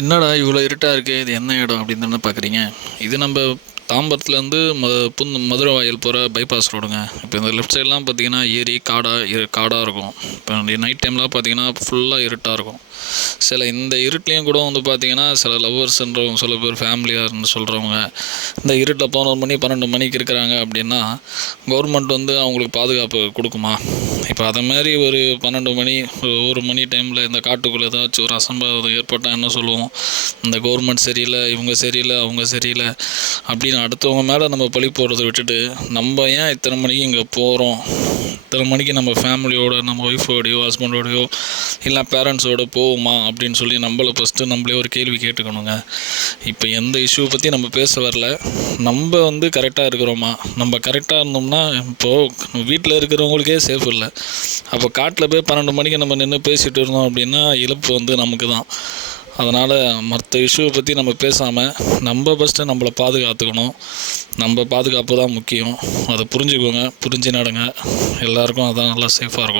என்னடா இவ்வளோ இருட்டாக இருக்குது இது என்ன இடம் அப்படின்னு தானே பார்க்குறீங்க இது நம்ம தாம்பரத்துலேருந்து ம புன் மதுரை வாயில் போகிற பைபாஸ் ரோடுங்க இப்போ இந்த லெஃப்ட் சைட்லாம் பார்த்தீங்கன்னா ஏரி காடாக இரு காடாக இருக்கும். இப்போ நைட் டைம்லாம் பார்த்தீங்கன்னா ஃபுல்லாக இருட்டாக இருக்கும். சில இந்த இருட்லேயும் கூட வந்து பார்த்தீங்கன்னா சில லவ்வர்ஸ்ன்றவங்க சில பேர் ஃபேமிலியார்னு சொல்கிறவங்க இந்த இருட்டில் பதினோரு மணி பன்னெண்டு மணிக்கு இருக்கிறாங்க அப்படின்னா கவர்மெண்ட் வந்து அவங்களுக்கு பாதுகாப்பு கொடுக்குமா? இப்போ அதை மாதிரி ஒரு பன்னெண்டு மணி ஒரு மணி டைமில் இந்த காட்டுக்குள்ளே ஏதாச்சும் ஒரு அசம்பாவிதம் ஏற்பட்டால் என்ன சொல்லுவோம்? இந்த கவர்மெண்ட் சரியில்லை இவங்க சரியில்லை அவங்க சரியில்லை அப்படின்னு அடுத்தவங்க மேலே நம்ம பழி போடுறதை விட்டுட்டு நம்ம ஏன் இத்தனை மணிக்கு இங்கே போகிறோம் இத்தனை மணிக்கு நம்ம ஃபேமிலியோட நம்ம ஒய்ஃபோடையோ ஹஸ்பண்டோடையோ இல்லை பேரண்ட்ஸோட போவோமா? அப்படின்னு சொல்லி நம்மளை ஃபஸ்ட்டு நம்மளே ஒரு கேள்வி கேட்டுக்கணுங்க. இப்போ எந்த இஷ்யூவை பற்றி நம்ம பேச வரல. நம்ம வந்து கரெக்டாக இருக்கிறோமா? நம்ம கரெக்டாக இருந்தோம்னா இப்போது வீட்டில் இருக்கிறவங்களுக்கே சேஃப் இல்லை. அப்போ காட்டில் போய் பன்னெண்டு மணிக்கு நம்ம நின்று பேசிகிட்டு இருந்தோம் அப்படின்னா இழப்பு வந்து நமக்கு தான் அதனால் மற்ற இஷ்யூவை பற்றி நம்ம பேசாமல் நம்ம ஃபஸ்ட்டு நம்மளை பாதுகாத்துக்கணும். நம்ம பாதுகாப்பு தான் முக்கியம். அதை புரிஞ்சுக்கோங்க. புரிஞ்சு நடங்க எல்லாருக்கும் அதான் நல்லா சேஃபாக இருக்கும்.